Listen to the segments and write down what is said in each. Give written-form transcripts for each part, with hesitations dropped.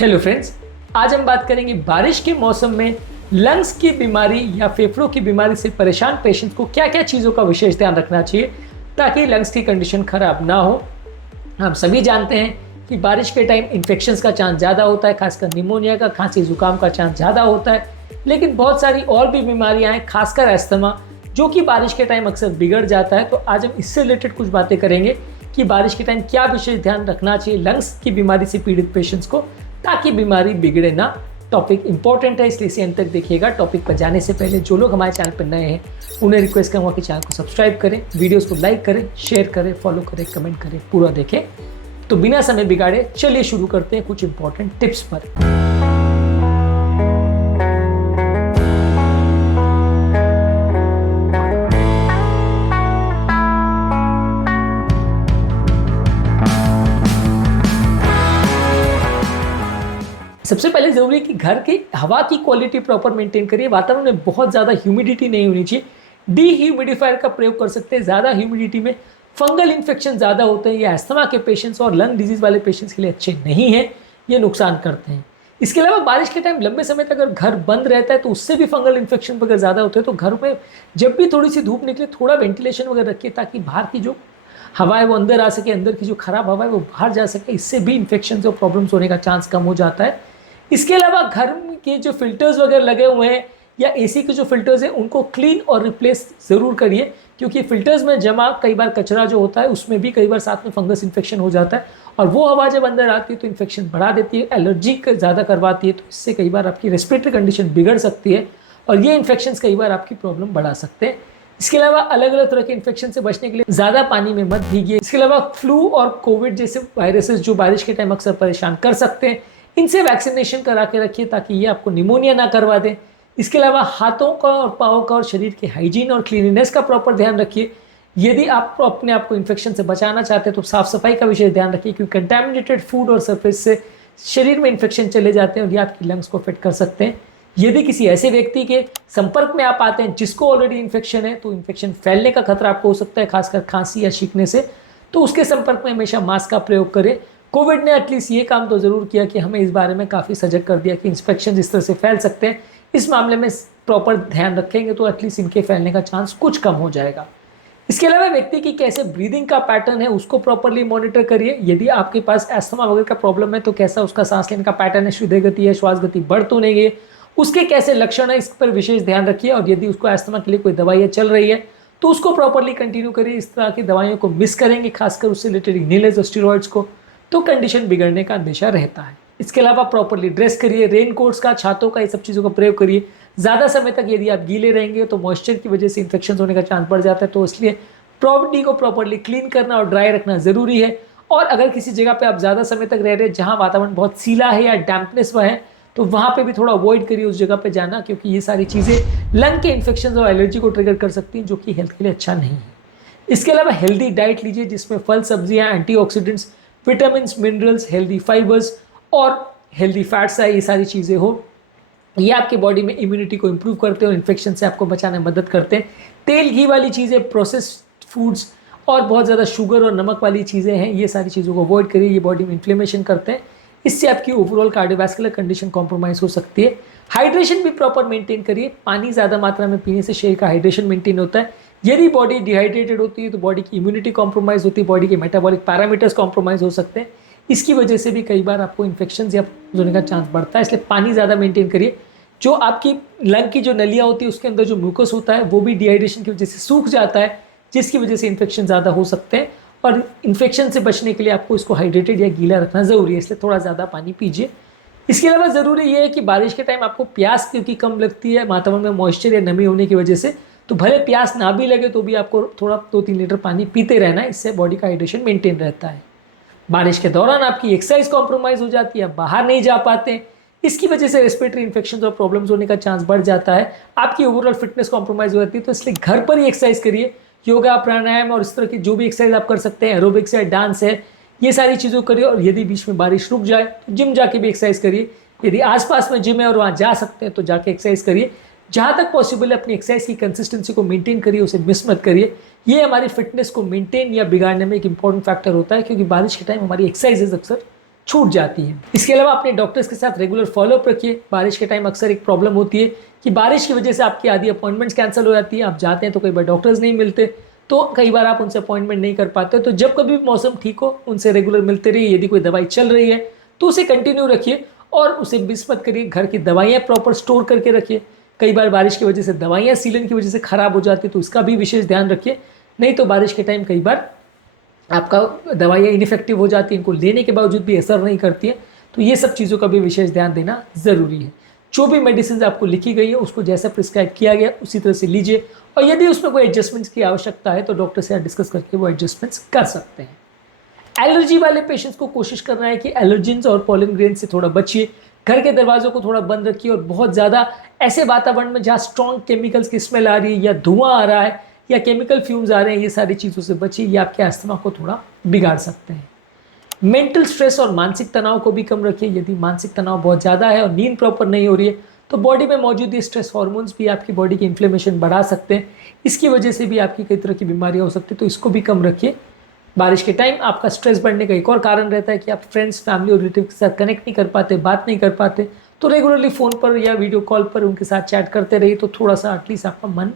Hello friends, आज हम बात करेंगे बारिश के मौसम में लंग्स की बीमारी या फेफड़ों की बीमारी से परेशान पेशेंट्स को क्या क्या चीज़ों का विशेष ध्यान रखना चाहिए ताकि लंग्स की कंडीशन खराब ना हो। हम सभी जानते हैं कि बारिश के टाइम इन्फेक्शंस का चांस ज़्यादा होता है, खासकर निमोनिया का, खांसी जुकाम का चांस ज़्यादा होता है। लेकिन बहुत सारी और भी बीमारियां हैं, खासकर अस्थमा, जो कि बारिश के टाइम अक्सर बिगड़ जाता है। तो आज हम इससे रिलेटेड कुछ बातें करेंगे कि बारिश के टाइम क्या विशेष ध्यान रखना चाहिए लंग्स की बीमारी से पीड़ित पेशेंट्स को ताकि बीमारी बिगड़े ना। टॉपिक इंपॉर्टेंट है, इसलिए इसे अंत तक देखिएगा। टॉपिक पर जाने से पहले जो लोग हमारे चैनल पर नए हैं उन्हें रिक्वेस्ट करूँगा कि चैनल को सब्सक्राइब करें, वीडियोस को लाइक करें, शेयर करें, फॉलो करें, कमेंट करें, पूरा देखें। तो बिना समय बिगाड़े चलिए शुरू करते हैं कुछ इंपॉर्टेंट टिप्स पर। सबसे पहले जरूरी है कि घर की हवा की क्वालिटी प्रॉपर मेंटेन करिए। वातावरण में बहुत ज़्यादा ह्यूमिडिटी नहीं होनी चाहिए। डीह्यूमिडिफायर का प्रयोग कर सकते हैं। ज़्यादा ह्यूमिडिटी में फंगल इन्फेक्शन ज़्यादा होते हैं। ये अस्थमा के पेशेंट्स और लंग डिजीज़ वाले पेशेंट्स के लिए अच्छे नहीं हैं, ये नुकसान करते हैं। इसके अलावा बारिश के टाइम लंबे समय तक अगर घर बंद रहता है तो उससे भी फंगल इन्फेक्शन वगैरह ज़्यादा होते हैं। तो घर में जब भी थोड़ी सी धूप निकले थोड़ा वेंटिलेशन वगैरह रखिए ताकि बाहर की जो हवा है वो अंदर आ सके, अंदर की जो खराब हवा है वो बाहर जा सके। इससे भी इन्फेक्शन और प्रॉब्लम्स होने का चांस कम हो जाता है। इसके अलावा घर के जो फिल्टर्स वगैरह लगे हुए हैं या एसी के जो फिल्टर्स हैं उनको क्लीन और रिप्लेस ज़रूर करिए, क्योंकि फिल्टर्स में जमा कई बार कचरा जो होता है उसमें भी कई बार साथ में फंगस इन्फेक्शन हो जाता है और वो हवा जब अंदर आती है तो इन्फेक्शन बढ़ा देती है, एलर्जी ज़्यादा करवाती है। तो इससे कई बार आपकी रेस्पिरेटरी कंडीशन बिगड़ सकती है और ये इन्फेक्शन कई बार आपकी प्रॉब्लम बढ़ा सकते हैं। इसके अलावा अलग अलग तरह के इन्फेक्शन से बचने के लिए ज़्यादा पानी में मत भीगिए। इसके अलावा फ्लू और कोविड जैसे वायरसेस जो बारिश के टाइम अक्सर परेशान कर सकते हैं, इनसे वैक्सीनेशन करा के रखिए ताकि ये आपको निमोनिया ना करवा दें। इसके अलावा हाथों का और पाँव का और शरीर के हाइजीन और क्लीनिनेस का प्रॉपर ध्यान रखिए। यदि आप अपने आप को इन्फेक्शन से बचाना चाहते हैं तो साफ सफाई का विशेष ध्यान रखिए, क्योंकि कंटैमिनेटेड फूड और सरफेस से शरीर में इन्फेक्शन चले जाते हैं और ये आपकी लंग्स को अफेक्ट कर सकते हैं। यदि किसी ऐसे व्यक्ति के संपर्क में आप आते हैं जिसको ऑलरेडी इन्फेक्शन है तो इन्फेक्शन फैलने का खतरा आपको हो सकता है, खासकर खांसी या छींकने से। तो उसके संपर्क में हमेशा मास्क का प्रयोग करें। कोविड ने एटलीस्ट ये काम तो ज़रूर किया कि हमें इस बारे में काफ़ी सजग कर दिया कि इन्फेक्शन इस तरह से फैल सकते हैं। इस मामले में प्रॉपर ध्यान रखेंगे तो एटलीस्ट इनके फैलने का चांस कुछ कम हो जाएगा। इसके अलावा व्यक्ति की कैसे ब्रीदिंग का पैटर्न है उसको प्रॉपरली मॉनिटर करिए। यदि आपके पास अस्थमा वगैरह का प्रॉब्लम है तो कैसा उसका सांस लेने का पैटर्न है, शुद्ध गति है, श्वास गति बढ़ तो नहीं है, उसके कैसे लक्षण है, इस पर विशेष ध्यान रखिए। और यदि उसको अस्थमा के लिए कोई दवाइयाँ चल रही है तो उसको प्रॉपरली कंटिन्यू करिए। इस तरह की दवाइयों को मिस करेंगे, खासकर उससे रिलेटेड इनहेलर्स और स्टेरॉइड्स को, तो कंडीशन बिगड़ने का अंदेशा रहता है। इसके अलावा प्रॉपरली ड्रेस करिए, रेन कोट्स का, छातों का, ये सब चीज़ों का प्रयोग करिए। ज़्यादा समय तक यदि आप गीले रहेंगे तो मॉइस्चर की वजह से इन्फेक्शन होने का चांस बढ़ जाता है। तो इसलिए प्रॉपर्टी को प्रॉपरली क्लीन करना और ड्राई रखना ज़रूरी है। और अगर किसी जगह पे आप ज़्यादा समय तक रह रहे हैं जहाँ वातावरण बहुत सीला है या डैम्पनेस वह है तो वहाँ पे भी थोड़ा अवॉइड करिए उस जगह पे जाना, क्योंकि ये सारी चीज़ें लंग के इन्फेक्शन और एलर्जी को ट्रिगर कर सकती हैं, जो कि हेल्थ के लिए अच्छा नहीं है। इसके अलावा हेल्दी डाइट लीजिए जिसमें फल, सब्जियाँ, antioxidants, vitamins, minerals, healthy fibres और हेल्दी फैट्स है, ये सारी चीज़ें हो। ये आपके बॉडी में इम्यूनिटी को इंप्रूव करते हैं और इन्फेक्शन से आपको बचाने में मदद करते हैं। तेल, घी वाली चीज़ें, प्रोसेस्ड फूड्स और बहुत ज़्यादा शुगर और नमक वाली चीज़ें हैं, ये सारी चीज़ों को अवॉइड करिए। ये बॉडी में इन्फ्लेमेशन करते हैं, इससे आपकी ओवरऑल कार्डियोवैस्कुलर कंडीशन कॉम्प्रोमाइज़ हो सकती है। हाइड्रेशन भी प्रॉपर मेंटेन करिए। पानी ज़्यादा मात्रा में पीने से शरीर का हाइड्रेशन मेंटेन होता है। यदि बॉडी डिहाइड्रेटेड होती है तो बॉडी की इम्यूनिटी कॉम्प्रोमाइज़ होती है, बॉडी के मेटाबॉलिक पैरामीटर्स कॉम्प्रोमाइज़ हो सकते हैं। इसकी वजह से भी कई बार आपको इन्फेक्शन या होने का चांस बढ़ता है। इसलिए पानी ज़्यादा मेंटेन करिए। जो आपकी लंग की जो नलियाँ होती है उसके अंदर जो म्यूकस होता है वो भी डिहाइड्रेशन की वजह से सूख जाता है, जिसकी वजह से इन्फेक्शन ज़्यादा हो सकते हैं। और इन्फेक्शन से बचने के लिए आपको इसको हाइड्रेटेड या गीला रखना ज़रूरी है, इसलिए थोड़ा ज़्यादा पानी पीजिए। इसके अलावा ज़रूरी ये है कि बारिश के टाइम आपको प्यास क्योंकि कम लगती है वातावरण में मॉइस्चर या नमी होने की वजह से, तो भले प्यास ना भी लगे तो भी आपको थोड़ा 2-3 लीटर पानी पीते रहना है। इससे बॉडी का हाइड्रेशन मेंटेन रहता है। बारिश के दौरान आपकी एक्सरसाइज कॉम्प्रोमाइज़ हो जाती है, आप बाहर नहीं जा पाते, इसकी वजह से रेस्पिरेटरी इन्फेक्शन और प्रॉब्लम्स होने का चांस बढ़ जाता है। आपकी ओवरऑल फिटनेस कॉम्प्रोमाइज़ हो जाती है। तो इसलिए घर पर ही एक्सरसाइज करिए। योगा, प्राणायाम और इस तरह की जो भी एक्सरसाइज आप कर सकते हैं, एरोबिक्स है, डांस है, ये सारी चीज़ों करिए। और यदि बीच में बारिश रुक जाए तो जिम जाके भी एक्सरसाइज करिए। यदि आसपास में जिम है और वहाँ जा सकते हैं तो जाके एक्सरसाइज करिए। जहाँ तक पॉसिबल है अपनी एक्सरसाइज की कंसिस्टेंसी को मेंटेन करिए, उसे मिस मत करिए। ये हमारी फिटनेस को मेंटेन या बिगाड़ने में एक इंपॉर्टेंट फैक्टर होता है, क्योंकि बारिश के टाइम हमारी एक्सरसाइजेज अक्सर छूट जाती है। इसके अलावा अपने डॉक्टर्स के साथ रेगुलर फॉलोअप रखिए। बारिश के टाइम अक्सर एक प्रॉब्लम होती है कि बारिश की वजह से आपकी आधी अपॉइंटमेंट्स कैंसिल हो जाती है। आप जाते हैं तो कई बार डॉक्टर्स नहीं मिलते, तो कई बार आप उनसे अपॉइंटमेंट नहीं कर पाते। तो जब कभी भी मौसम ठीक हो उनसे रेगुलर मिलते रहिए। यदि कोई दवाई चल रही है तो उसे कंटिन्यू रखिए और उसे मिस मत करिए। घर की दवाइयाँ प्रॉपर स्टोर करके रखिए। कई बार बारिश की वजह से दवाइयाँ सीलन की वजह से ख़राब हो जाती है, तो इसका भी विशेष ध्यान रखिए। नहीं तो बारिश के टाइम कई बार आपका दवाइयाँ इनफेक्टिव हो जाती हैं, इनको लेने के बावजूद भी असर नहीं करती है। तो ये सब चीज़ों का भी विशेष ध्यान देना ज़रूरी है। जो भी मेडिसिन आपको लिखी गई है उसको जैसा प्रिस्क्राइब किया गया उसी तरह से लीजिए, और यदि उसमें कोई एडजस्टमेंट्स की आवश्यकता है तो डॉक्टर से डिस्कस करके वो एडजस्टमेंट्स कर सकते हैं। एलर्जी वाले पेशेंट्स को कोशिश करना है कि एलर्जेंस और पॉलन ग्रेन से थोड़ा बचिए। घर के दरवाजों को थोड़ा बंद रखिए और बहुत ज़्यादा ऐसे वातावरण में जहाँ स्ट्रॉन्ग केमिकल्स की स्मेल आ रही है या धुआं आ रहा है या केमिकल फ्यूम्स आ रहे हैं, ये सारी चीज़ों से बचिए। ये आपके अस्थमा को थोड़ा बिगाड़ सकते हैं। मेंटल स्ट्रेस और मानसिक तनाव को भी कम रखिए। यदि मानसिक तनाव बहुत ज़्यादा है और नींद प्रॉपर नहीं हो रही है तो बॉडी में मौजूद ये स्ट्रेस हार्मोन्स भी आपकी बॉडी की इन्फ्लेमेशन बढ़ा सकते हैं। इसकी वजह से भी आपकी कई तरह की बीमारियां हो सकती है, तो इसको भी कम रखिए। बारिश के टाइम आपका स्ट्रेस बढ़ने का एक और कारण रहता है कि आप फ्रेंड्स, फैमिली और रिलेटिव के साथ कनेक्ट नहीं कर पाते, बात नहीं कर पाते। तो रेगुलरली फ़ोन पर या वीडियो कॉल पर उनके साथ चैट करते रहिए, तो थोड़ा सा एटलीस्ट आपका मन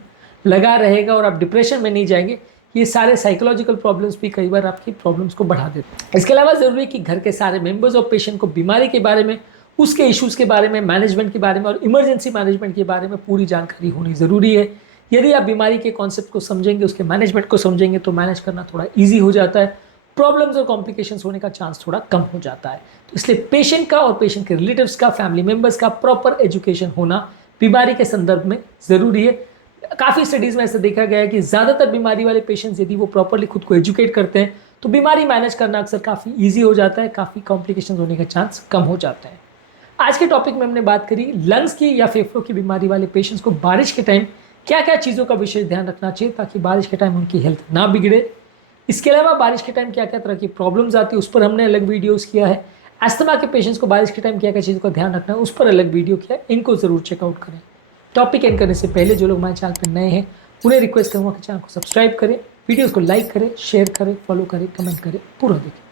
लगा रहेगा और आप डिप्रेशन में नहीं जाएंगे। ये सारे साइकोलॉजिकल प्रॉब्लम्स भी कई बार आपकी प्रॉब्लम्स को बढ़ा देते हैं। इसके अलावा ज़रूरी है कि घर के सारे मेंबर्स और पेशेंट को बीमारी के बारे में, उसके इश्यूज़ के बारे में, मैनेजमेंट के बारे में और इमरजेंसी मैनेजमेंट के बारे में पूरी जानकारी होनी ज़रूरी है। यदि आप बीमारी के कॉन्सेप्ट को समझेंगे, उसके मैनेजमेंट को समझेंगे, तो मैनेज करना थोड़ा ईजी हो जाता है। प्रॉब्लम्स और कॉम्प्लिकेशंस होने का चांस थोड़ा कम हो जाता है। तो इसलिए पेशेंट का और पेशेंट के रिलेटिव्स का, फैमिली मेंबर्स का प्रॉपर एजुकेशन होना बीमारी के संदर्भ में ज़रूरी है। काफ़ी स्टडीज़ में ऐसा देखा गया है कि ज़्यादातर बीमारी वाले पेशेंट्स यदि वो प्रॉपरली खुद को एजुकेट करते हैं तो बीमारी मैनेज करना अक्सर काफ़ी ईजी हो जाता है, काफ़ी कॉम्प्लिकेशंस होने का चांस कम हो जाता है। आज के टॉपिक में हमने बात करी लंग्स की या फेफड़ों की बीमारी वाले पेशेंट्स को बारिश के टाइम क्या क्या चीज़ों का विशेष ध्यान रखना चाहिए ताकि बारिश के टाइम उनकी हेल्थ ना बिगड़े। इसके अलावा बारिश के टाइम क्या क्या तरह की प्रॉब्लम्स आती है उस पर हमने अलग वीडियोस किया है। अस्थमा के पेशेंट्स को बारिश के टाइम क्या क्या चीज़ों का ध्यान रखना है उस पर अलग वीडियो किया है, इनको ज़रूर चेकआउट करें। टॉपिक एंड करने से पहले जो लोग हमारे चैनल पर नए हैं उन्हें रिक्वेस्ट करूँगा कि चैनल को सब्सक्राइब करें, वीडियोज़ को लाइक करें, शेयर करें, फॉलो करें, कमेंट करें, पूरा देखें।